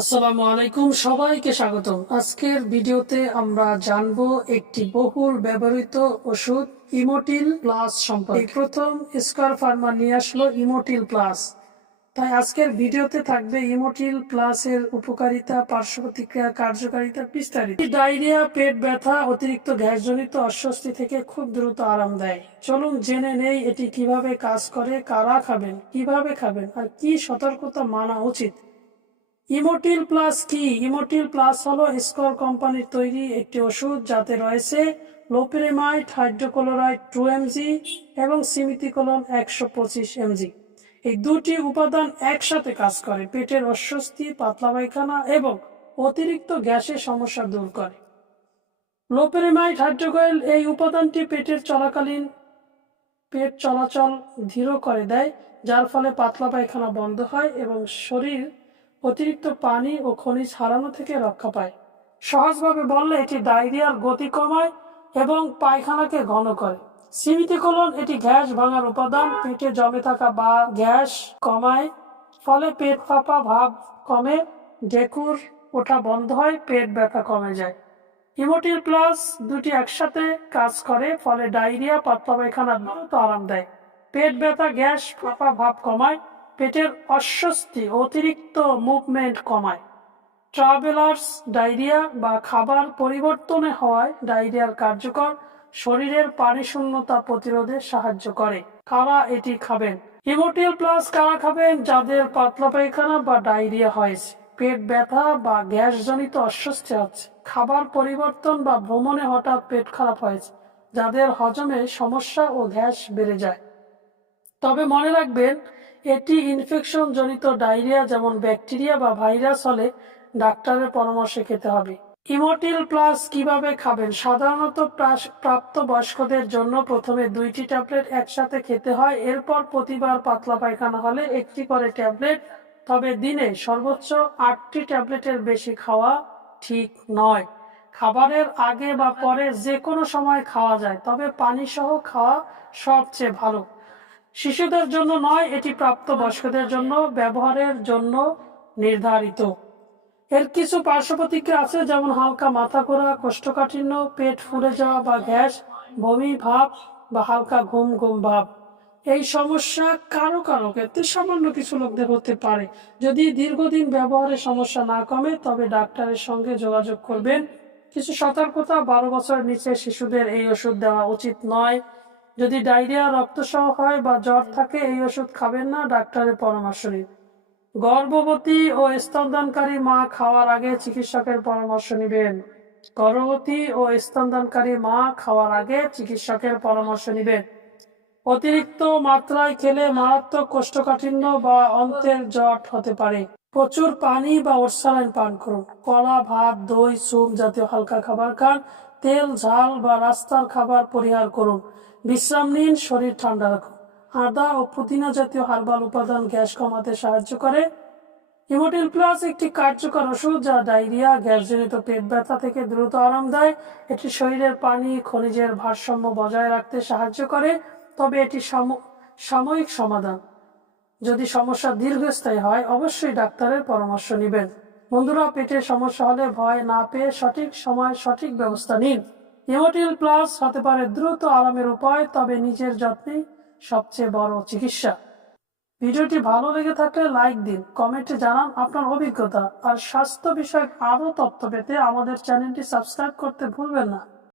আসসালামু আলাইকুম, সবাইকে স্বাগতম। আজকের ভিডিওতে আমরা জানব একটি বহুল ব্যবহৃত ওষুধ, ইমোটিল প্লাস সম্পর্কে। প্রথম স্কোয়ার ফার্মা নিয়ে আসলো ইমোটিল প্লাস। তাই আজকের ভিডিওতে থাকবে ইমোটিল প্লাস এর উপকারিতা পার্শ্ব প্রতিক্রিয়া কার্যকারিতা বিস্তারিত। ডায়রিয়া, পেট ব্যথা, অতিরিক্ত গ্যাসজনিত অস্বস্তি থেকে খুব দ্রুত আরাম দেয়। চলুন জেনে নেই এটি কীভাবে কাজ করে, কারা খাবেন, কীভাবে খাবেন, আর কি সতর্কতা মানা উচিত। ইমোটিল প্লাস কি? ইমোটিল প্লাস হলো স্কোর কোম্পানির তৈরি একটি ওষুধ যাতে রয়েছে লোপেরেমাইড হাইড্রোক্লোরাইড টু এমজি এবং সিমিতিকোলন একশো পঁচিশ এমজি এই দুটি উপাদান একসাথে কাজ করে, পেটের অস্বস্তি, পাতলা পায়খানা এবং অতিরিক্ত গ্যাসের সমস্যা দূর করে। লোপেরেমাইড হাইড্রোকয়েল এই উপাদানটি পেটের চলাকালীন পেট চলাচল ধীর করে দেয়, যার ফলে পাতলা পায়খানা বন্ধ হয় এবং শরীর অতিরিক্ত পানি ও খনিজ হারানো থেকে রক্ষা পায়। সহজভাবে বললে এটি ডায়রিয়ার গতি কমায় এবং পায়খানাকে ঘন করে। সিমিতিকোলন এটি গ্যাস ভাঙার উপাদান। পেটে জমে থাকা বা গ্যাস কমায়, ফলে পেট ফাঁপা ভাব কমে, ডেকুর ওঠা বন্ধ হয়, পেট ব্যথা কমে যায়। ইমোটিল প্লাস দুটি একসাথে কাজ করে, ফলে ডায়রিয়া পাতলা পায়খানা দ্রুত আরাম দেয়। পেট ব্যথা, গ্যাস ফাঁপা ভাব কমায় পেটের অস্বস্তি, অতিরিক্ত মুভমেন্ট কমায়। ট্রাভেলার্স ডায়রিয়া বা খাবার পরিবর্তনে হওয়ায় ডায়রিয়ার কার্যকর শরীরের পানি শূন্যতা প্রতিরোধে সাহায্য করে। কারা এটি খাবেন? হিমোটিল প্লাস কারা খাবেন? যাদের পাতলা পায়খানা বা ডায়রিয়া হয়েছে। পেট ব্যথা বা গ্যাসজনিত অস্বস্তি হচ্ছে। খাবার পরিবর্তন বা ভ্রমণে হঠাৎ পেট খারাপ হয়েছে, যাদের হজমে সমস্যা ও গ্যাস বেড়ে যায়। তবে মনে রাখবেন এটি ইনফেকশন জনিত ডায়রিয়া যেমন ব্যাকটেরিয়া বা ভাইরাস হলে ডাক্তারের পরামর্শে খেতে হবে। ইমোটিল প্লাস কীভাবে খাবেন? সাধারণত প্রাস- প্রাপ্তবয়স্কদের জন্য প্রথমে দুইটি ট্যাবলেট একসাথে খেতে হয়, এরপর প্রতিবার পাতলা পায়খানা হলে একটি করে ট্যাবলেট, তবে দিনে সর্বোচ্চ আটটি ট্যাবলেটের বেশি খাওয়া ঠিক নয়। খাবারের আগে বা পরে যে কোনো সময় খাওয়া যায়, তবে পানি সহ খাওয়া সবচেয়ে ভালো। শিশুদের জন্য নয়, এটি প্রাপ্তবয়স্কদের জন্য, ব্যবহারের জন্য নির্ধারিত। এর কিছু পার্শ্ব আছে, যেমন হালকা মাথা ঘোরা, কোষ্ঠকাঠিন্য, পেট ফুলে যাওয়া বা গ্যাস, বমি, ভাব বা হালকা ঘুম ঘুম ভাব। এই সমস্যা কারও কারও ক্ষেত্রে সামান্য কিছু লোকদের হতে পারে। যদি দীর্ঘদিন ব্যবহারের সমস্যা না কমে, তবে ডাক্তারের সঙ্গে যোগাযোগ করবেন। কিছু সতর্কতা, বারো বছরের নিচে শিশুদের এই ওষুধ দেওয়া উচিত নয়। যদি ডায়রিয়া, রক্তসহ হয় বা জ্বর থাকে, এই ওষুধ খাবেন না, ডাক্তারের পরামর্শ নিন। গর্ভবতী ও স্তনদানকারী মা খাওয়ার আগে চিকিৎসকের পরামর্শ নেবেন। গর্ভবতী ও স্তনদানকারী মা খাওয়ার আগে চিকিৎসকের পরামর্শ নেবেন। অতিরিক্ত মাত্রায় খেলে মারাত্মক কোষ্ঠকাঠিন্য বা অন্তের জট হতে পারে। প্রচুর পানি বা ওরসালাইন পান করুন। কলা, ভাত, দই স্যুপ জাতীয় হালকা খাবার খান। তেল, ঝাল বা রাস্তার খাবার পরিহার করুন। বিশ্রাম নিন, শরীর ঠান্ডা রাখুন। আদা ও পুদিনা জাতীয় হার্বাল উপাদান গ্যাস কমাতে সাহায্য করে। হিমোটিল প্লাস একটি কার্যকর ওষুধ যা ডায়রিয়া, গ্যাসজনিত পেট ব্যথা থেকে দ্রুত আরাম দেয়। এটি শরীরের পানি, খনিজের ভারসাম্য বজায় রাখতে সাহায্য করে, তবে এটি সাম- সাময়িক সমাধান। যদি সমস্যা দীর্ঘস্থায়ী হয়, অবশ্যই ডাক্তারের পরামর্শ নেবেন। বন্ধুরা, পেটের সমস্যা হলে ভয় না পেয়ে সঠিক সময় সঠিক ব্যবস্থা নিন। হিমোটিল প্লাস হতে পারে দ্রুত আরামের উপায়, তবে নিজের যত্নে সবচেয়ে বড় চিকিৎসা। ভিডিওটি ভালো লেগে থাকলে লাইক দিন, কমেন্টে জানান আপনার অভিজ্ঞতা। আর স্বাস্থ্য বিষয়ক আরও তথ্য পেতে আমাদের চ্যানেলটি সাবস্ক্রাইব করতে ভুলবেন না।